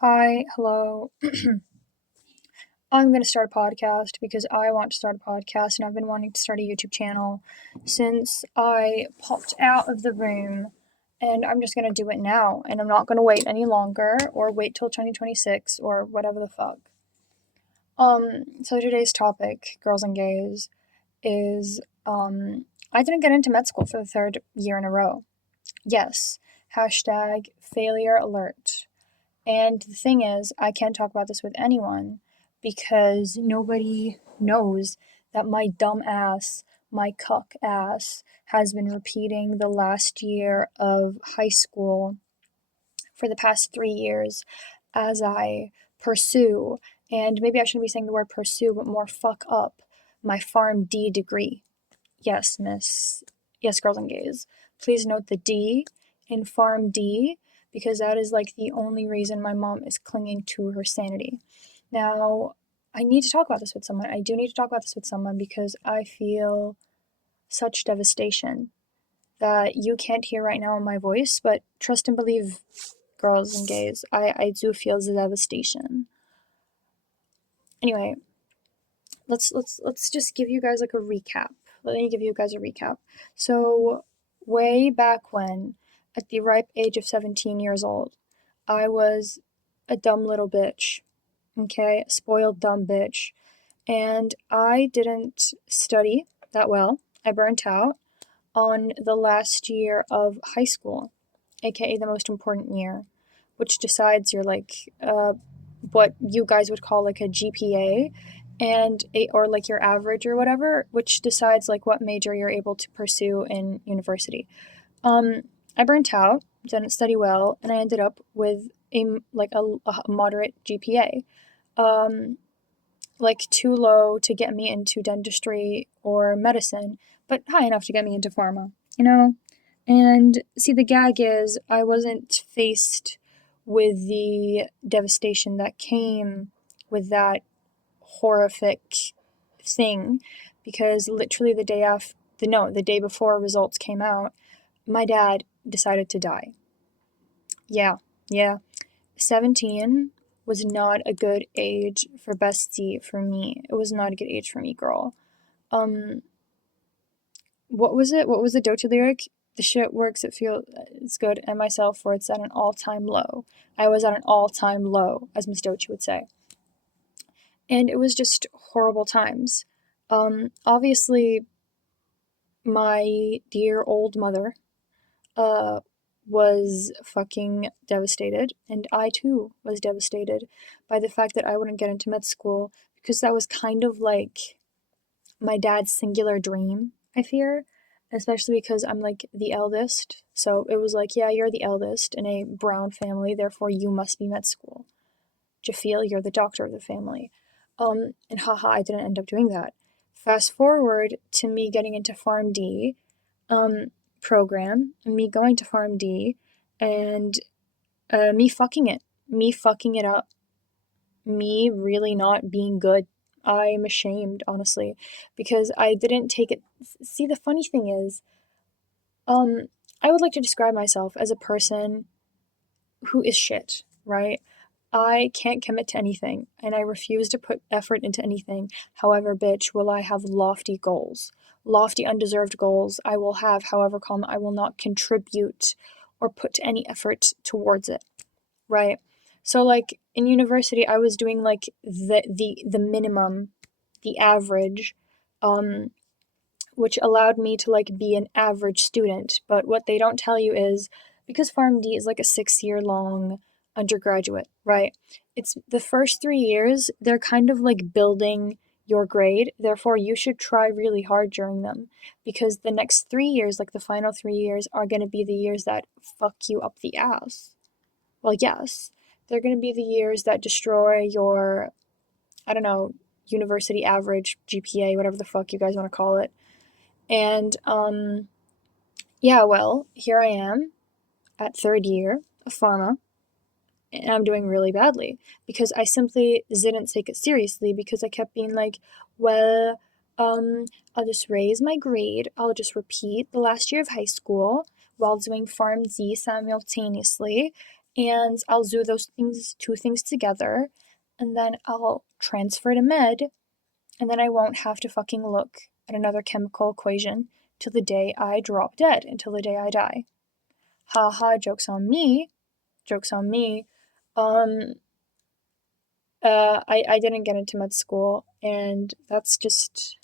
Hi, hello. I'm going to start a podcast because I want to start a podcast and I've been wanting to start a YouTube channel since I popped out of the room, and I'm just going to do it now, and I'm not going to wait any longer or wait till 2026 or whatever the fuck. So today's topic, girls and gays, is I didn't get into med school for the third year in a row. Yes. Hashtag failure alert. And the thing is, I can't talk about this with anyone because nobody knows that my dumb ass, my cuck ass, has been repeating the last year of high school for the past 3 years as I pursue, and maybe I shouldn't be saying the word pursue, but more fuck up, my PharmD degree. Yes, miss. Yes, girls and gays. Please note the D in PharmD because that is like the only reason my mom is clinging to her sanity. Now, I need to talk about this with someone. I do need to talk about this with someone because I feel such devastation that you can't hear right now in my voice, but trust and believe, girls and gays, I do feel the devastation. Anyway, let's just give you guys like a recap. Let me give you guys a recap. So, way back when, at the ripe age of 17 years old, I was a dumb little bitch. Okay, a spoiled dumb bitch. And I didn't study that well. I burnt out on the last year of high school, aka the most important year, which decides your what you guys would call like a GPA and or like your average or whatever, which decides like what major you're able to pursue in university. Um, I burnt out, didn't study well, and I ended up with a moderate GPA. Um, like too low to get me into dentistry or medicine, but high enough to get me into pharma, you know? And see, the gag is, I wasn't faced with the devastation that came with that horrific thing because literally the day after, the day before results came out, my dad decided to die. Yeah, yeah. 17 was not a good age for bestie for me. It was not a good age for me, girl. Um, what was it? What was the Doty lyric? The shit works, it's good, and my self worth's at an all time low. I was at an all time low, as Miss Doty would say. And it was just horrible times. Obviously, my dear old mother, uh, was fucking devastated, and I too was devastated by the fact that I wouldn't get into med school because that was kind of like my dad's singular dream, I fear, especially because I'm like the eldest. So it was like, yeah, you're the eldest in a brown family, therefore you must be med school. Jafeel, you're the doctor of the family. And haha, I didn't end up doing that. Fast forward to me getting into PharmD, um, program, me going to PharmD, and me fucking it up, me really not being good. I'm ashamed, honestly, because I didn't take it. See, the funny thing is, um, I would like to describe myself as a person who is shit, right? I can't commit to anything, and I refuse to put effort into anything. However, bitch, will I have lofty goals. Lofty, undeserved goals I will have, however, I will not contribute or put any effort towards it, right? So, like, in university, I was doing, like, the minimum, the average, um, which allowed me to, like, be an average student. But what they don't tell you is because PharmD is like a 6 year long undergraduate, right? It's the first 3 years, they're kind of like building your grade. Therefore, you should try really hard during them because the next 3 years, like the final 3 years, are going to be the years that fuck you up the ass. Well, yes, they're going to be the years that destroy your, I don't know, university average, GPA, whatever the fuck you guys want to call it. And yeah, well, here I am at third year of pharma, and I'm doing really badly because I simply didn't take it seriously because I kept being like, well, I'll just raise my grade, I'll just repeat the last year of high school while doing PharmD simultaneously, and I'll do those two things together, and then I'll transfer to med, and then I won't have to fucking look at another chemical equation till the day I drop dead, until the day I die. Ha ha, joke's on me. Joke's on me. I didn't get into med school, and that's just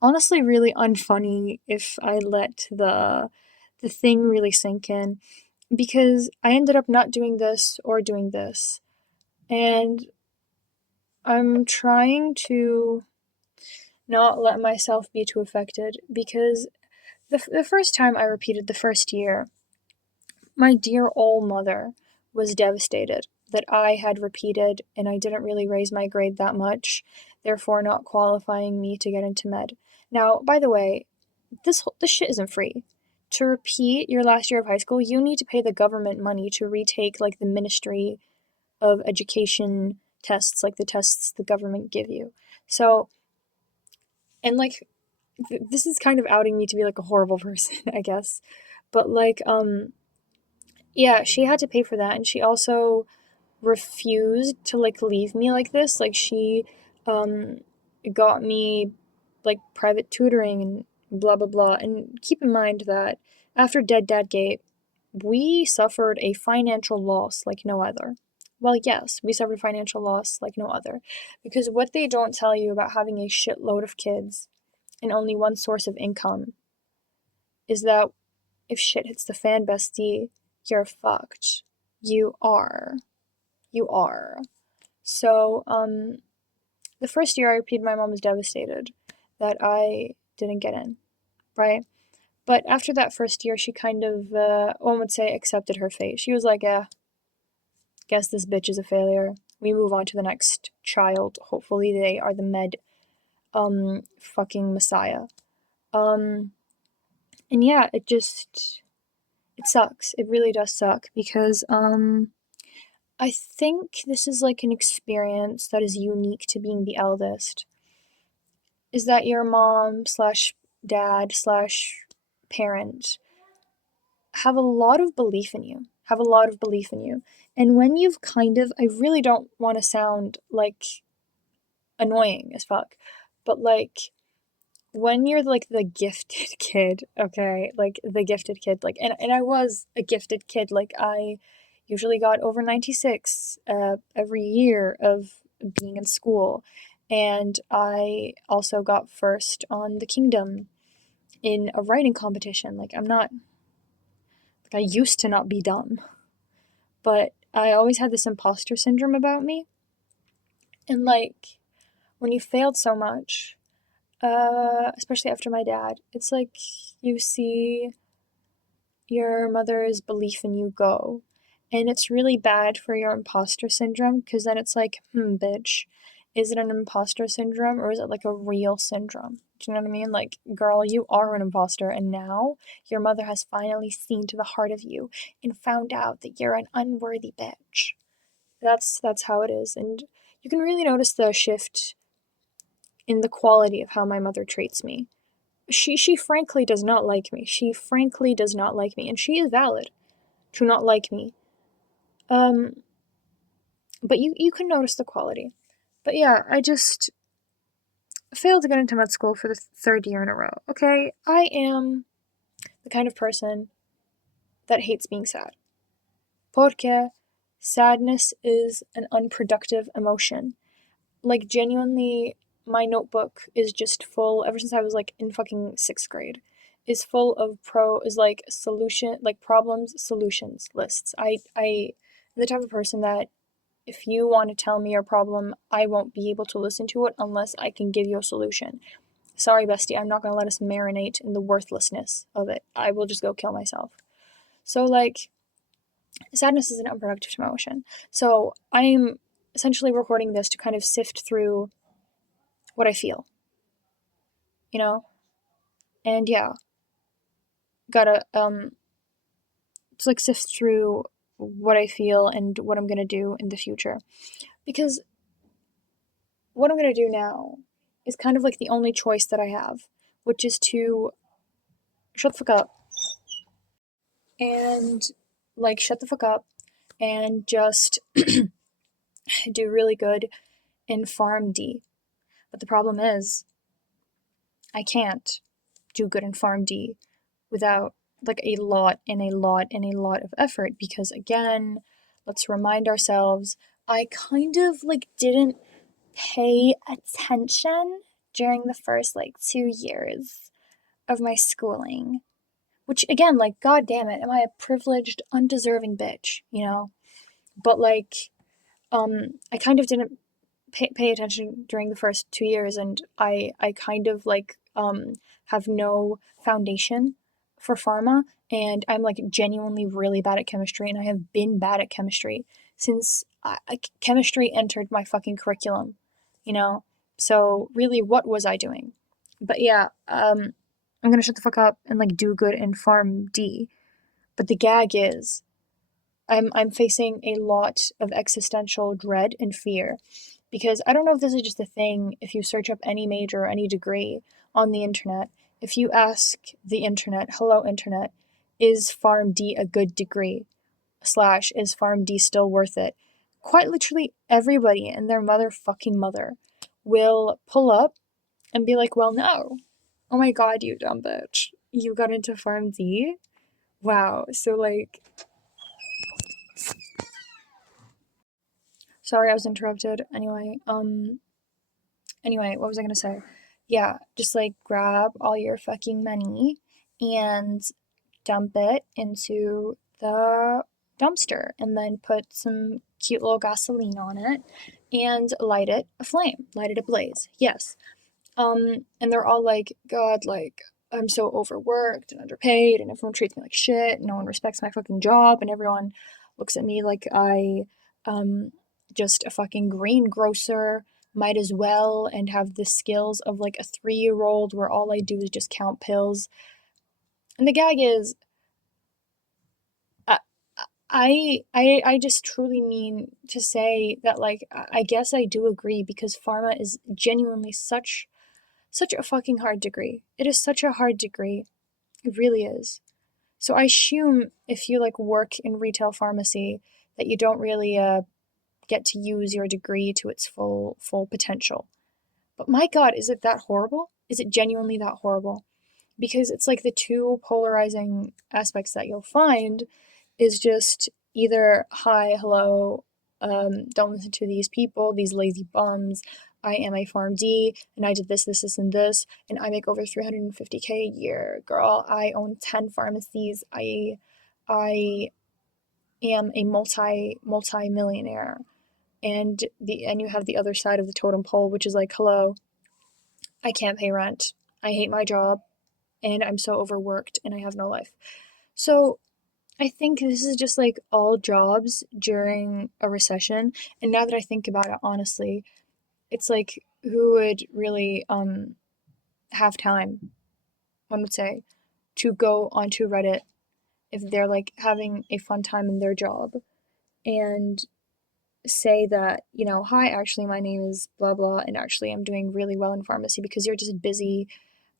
honestly really unfunny if I let the thing really sink in, because I ended up not doing this or doing this. And I'm trying to not let myself be too affected, because the first time I repeated the first year, my dear old mother was devastated that I had repeated and I didn't really raise my grade that much, therefore not qualifying me to get into med. Now, by the way, this shit isn't free. To repeat your last year of high school, you need to pay the government money to retake like the Ministry of Education tests, like the tests the government give you. So, and like this is kind of outing me to be like a horrible person, I guess. But like yeah, she had to pay for that, and she also refused to like leave me like this. Like she um got me like private tutoring and blah blah blah. And keep in mind that after Dead Dad Gate, we suffered a financial loss like no other. Well, yes, we suffered financial loss like no other. Because what they don't tell you about having a shitload of kids and only one source of income is that if shit hits the fan, bestie, you're fucked. You are. You are. So, the first year I repeated, my mom was devastated that I didn't get in, right? But after that first year, she kind of, one would say, accepted her fate. She was like, guess this bitch is a failure. We move on to the next child. Hopefully they are the med, fucking messiah. And yeah, it sucks. It really does suck because, I think this is like an experience that is unique to being the eldest. Is that your mom slash dad slash parent have a lot of belief in you, have a lot of belief in you. And when you've kind of, I really don't want to sound like annoying as fuck, but like when you're like the gifted kid, okay, like the gifted kid, like, and I was a gifted kid, like I usually got over 96 every year of being in school, and I also got first on the kingdom in a writing competition. Like I'm not, like I used to not be dumb, but I always had this imposter syndrome about me, and like when you failed so much, especially after my dad, it's like you see your mother's belief in you go. And it's really bad for your imposter syndrome, because then it's like, bitch, is it an imposter syndrome or is it like a real syndrome? Do you know what I mean? Like, girl, you are an imposter, and now your mother has finally seen to the heart of you and found out that you're an unworthy bitch. That's how it is. And you can really notice the shift in the quality of how my mother treats me. She frankly does not like me. She frankly does not like me, and she is valid to not like me. Um, but you can notice the quality. But yeah, I just failed to get into med school for the third year in a row. Okay, I am the kind of person that hates being sad. Porque sadness is an unproductive emotion. Like genuinely, my notebook is just full, ever since I was like in fucking sixth grade, is full of like solution, like problems, solutions lists. I'm the type of person that if you want to tell me your problem, I won't be able to listen to it unless I can give you a solution. Sorry, bestie, I'm not gonna let us marinate in the worthlessness of it. I will just go kill myself. So like, sadness is an unproductive emotion. So I'm essentially recording this to kind of sift through what I feel, you know? And yeah, gotta to like sift through what I feel and what I'm gonna do in the future. Because what I'm gonna do now is kind of like the only choice that I have, which is to shut the fuck up and like shut the fuck up and just do really good in PharmD. But the problem is, I can't do good in PharmD without like a lot and a lot and a lot of effort because again, let's remind ourselves, I kind of like didn't pay attention during the first like 2 years of my schooling. Which again, like, god damn it, am I a privileged, undeserving bitch, you know? But like, I kind of didn't pay attention during the first 2 years, and I kind of like have no foundation for pharma, and I'm like genuinely really bad at chemistry, and I have been bad at chemistry since chemistry entered my fucking curriculum, you know. So really, what was I doing? But yeah, I'm gonna shut the fuck up and like do good in Pharm D. But the gag is, I'm facing a lot of existential dread and fear because I don't know if this is just a thing. If you search up any major or any degree on the internet, if you ask the internet, hello internet, is PharmD a good degree? Slash, is PharmD still worth it? Quite literally everybody and their motherfucking mother will pull up and be like, well, no. Oh my god, you dumb bitch. You got into PharmD? Wow. So, like, sorry I was interrupted. Anyway, what was I gonna say? Yeah, just like grab all your fucking money and dump it into the dumpster and then put some cute little gasoline on it and light it aflame, light it ablaze. Yes. And they're all like, God, like, I'm so overworked and underpaid, and everyone treats me like shit, and no one respects my fucking job, and everyone looks at me like um, just a fucking greengrocer, might as well, and have the skills of like a 3 year old where all I do is just count pills. And the gag is, I, I just truly mean to say that, like, I guess I do agree because pharma is genuinely such a fucking hard degree. It is such a hard degree. It really is. So I assume if you like work in retail pharmacy that you don't really get to use your degree to its full potential. But my god, is it that horrible? Is it genuinely that horrible? Because it's like the two polarizing aspects that you'll find is just either hi, hello, don't listen to these people, these lazy bums. I am a PharmD and I did this, and this, and I make over 350K a year. Girl, I own 10 pharmacies. I am a multi millionaire. And you have the other side of the totem pole, which is like, hello, I can't pay rent. I hate my job and I'm so overworked and I have no life. So I think this is just like all jobs during a recession. And now that I think about it, honestly, it's like who would really have time, one would say, to go onto Reddit if they're like having a fun time in their job and say that, hi, actually my name is blah blah and actually I'm doing really well in pharmacy because you're just busy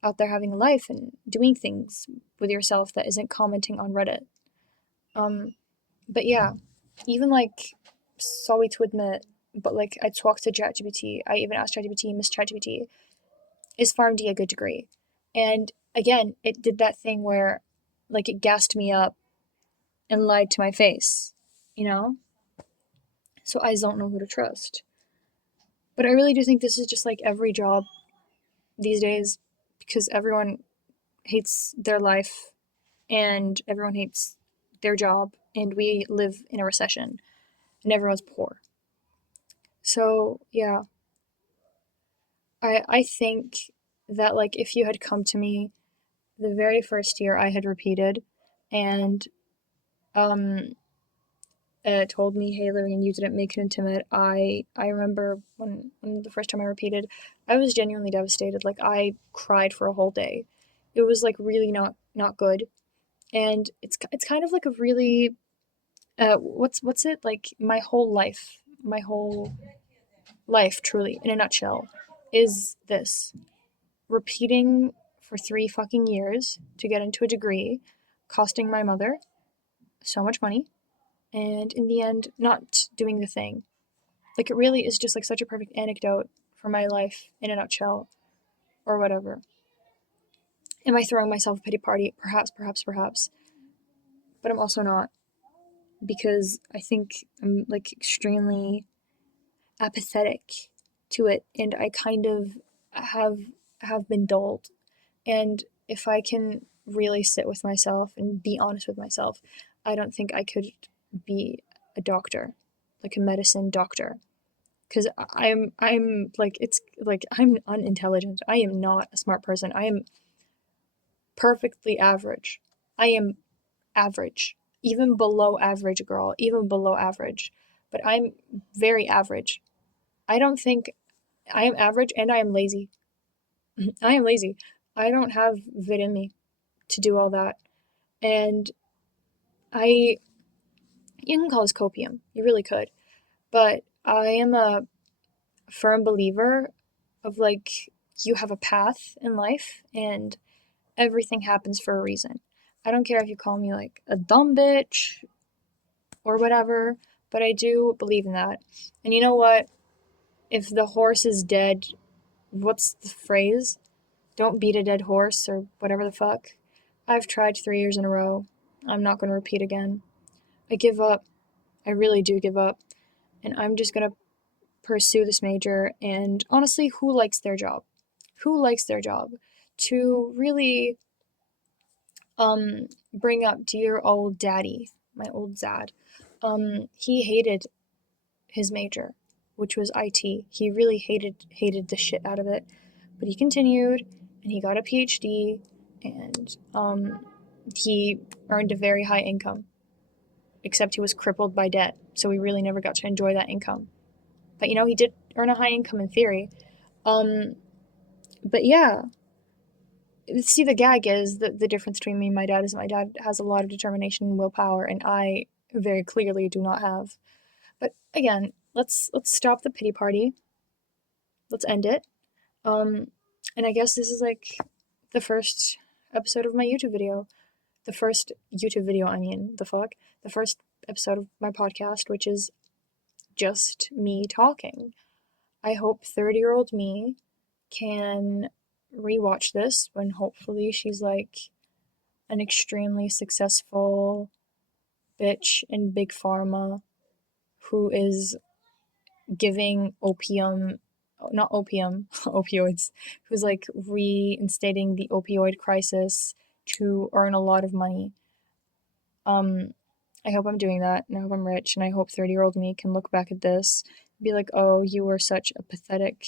out there having a life and doing things with yourself that isn't commenting on Reddit. Um, but yeah, even like, sorry to admit, but like I talked to ChatGPT. I even asked ChatGPT, Miss ChatGPT, is PharmD a good degree? And again, it did that thing where like it gassed me up and lied to my face, you know? So I don't know who to trust. But I really do think this is just like every job these days because everyone hates their life and everyone hates their job and we live in a recession and everyone's poor. So, yeah, I think that like if you had come to me the very first year I had repeated and um told me, "Hey, Lorraine, you didn't make it into med." I remember when the first time I repeated, I was genuinely devastated. Like I cried for a whole day. It was like really not good. And it's kind of like a really what's it like my whole life truly in a nutshell is this repeating for 3 fucking years to get into a degree, costing my mother, so much money and in the end not doing the thing. Like, it really is just like such a perfect anecdote for my life in a nutshell, or whatever. Am I throwing myself a pity party? Perhaps, perhaps, perhaps. But I'm also not, because I think I'm like extremely apathetic to it, and I kind of have have been dulled. And if I can really sit with myself and be honest with myself, I don't think I could be a doctor, like a medicine doctor, because I'm like, it's like I'm unintelligent. I am not a smart person. I am perfectly average. I am average, even below average, girl, even below average. But I'm very average. I don't think I am average, and I am lazy. I am lazy. I don't have it in me to do all that. And I, you can call this copium. You really could. But I am a firm believer of like, you have a path in life and everything happens for a reason. I don't care if you call me like a dumb bitch or whatever, but I do believe in that. And you know what? If the horse is dead, what's the phrase? Don't beat a dead horse or whatever the fuck. I've tried 3 years in a row. I'm not going to repeat again. I give up. I really do give up. And I'm just going to pursue this major. And honestly, who likes their job? Who likes their job? To really bring up dear old daddy, my old dad. He hated his major, which was IT. He really hated the shit out of it. But he continued and he got a PhD, and he earned a very high income, except he was crippled by debt. So he really never got to enjoy that income. But you know, he did earn a high income in theory. Um, but yeah, see, the gag is the difference between me and my dad is my dad has a lot of determination and willpower, and I very clearly do not have. But again, let's stop the pity party. Let's end it. Um, and I guess this is like the first episode of my YouTube video. The first YouTube video, I mean, the fuck? The first episode of my podcast, which is just me talking. I hope 30-year-old me can rewatch this when hopefully she's like an extremely successful bitch in big pharma who is giving opium, not opium, opioids, who's like reinstating the opioid crisis to earn a lot of money. Um, I hope I'm doing that, and I hope I'm rich, and I hope 30-year-old me can look back at this and be like, oh, you were such a pathetic,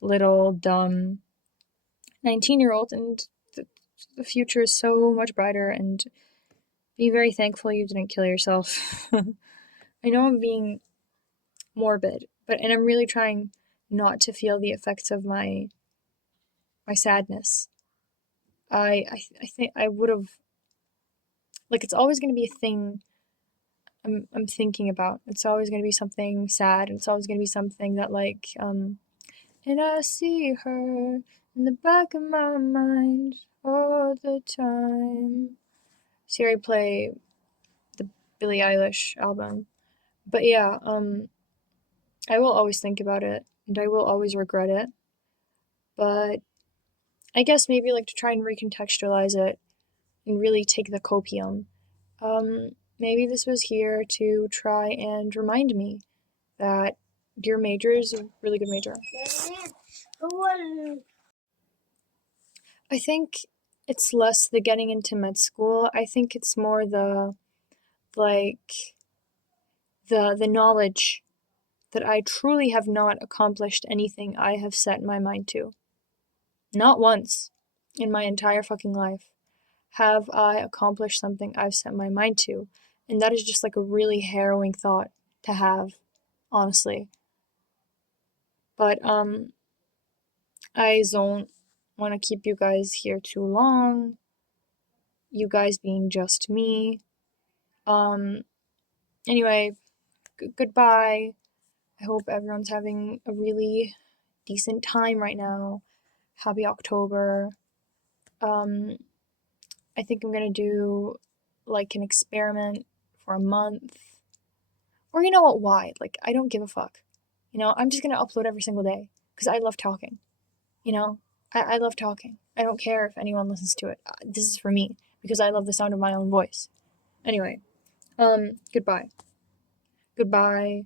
little, dumb 19-year-old, and the future is so much brighter, and be very thankful you didn't kill yourself. I know I'm being morbid, and I'm really trying not to feel the effects of my sadness. I think I would have, like, it's always going to be a thing I'm thinking about. It's always going to be something sad, and it's always going to be something that like and I see her in the back of my mind all the time. Siri, play the Billie Eilish album. But yeah, I will always think about it, and I will always regret it. But I guess maybe like to try and recontextualize it and really take the copium. Maybe this was here to try and remind me that your major is a really good major. I think it's less the getting into med school. I think it's more the like the knowledge that I truly have not accomplished anything I have set my mind to. Not once in my entire fucking life have I accomplished something I've set my mind to. And that is just like a really harrowing thought to have, honestly. But I don't want to keep you guys here too long. You guys being just me. Um anyway, goodbye. I hope everyone's having a really decent time right now. Happy October. Um I think I'm going to do like an experiment for a month. Or you know what, why? Like, I don't give a fuck. You know, I'm just gonna upload every single day because I love talking. You know, I love talking. I don't care if anyone listens to it. This is for me because I love the sound of my own voice. Anyway, goodbye. Goodbye.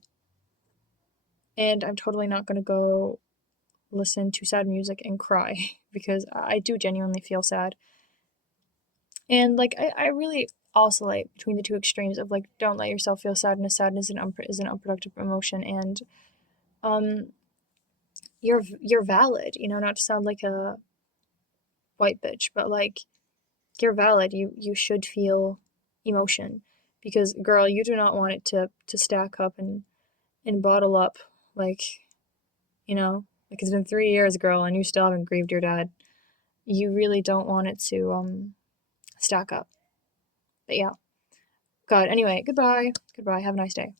And I'm totally not gonna go listen to sad music and cry because I do genuinely feel sad. And like I really oscillate between the two extremes of like don't let yourself feel sadness. Sadness is an unproductive emotion, and um you're valid. You know, not to sound like a white bitch, but like you're valid. You should feel emotion because girl, you do not want it to stack up and bottle up like you know like it's been 3 years, girl, and you still haven't grieved your dad. You really don't want it to stack up. But yeah. God, anyway, goodbye. Goodbye. Have a nice day.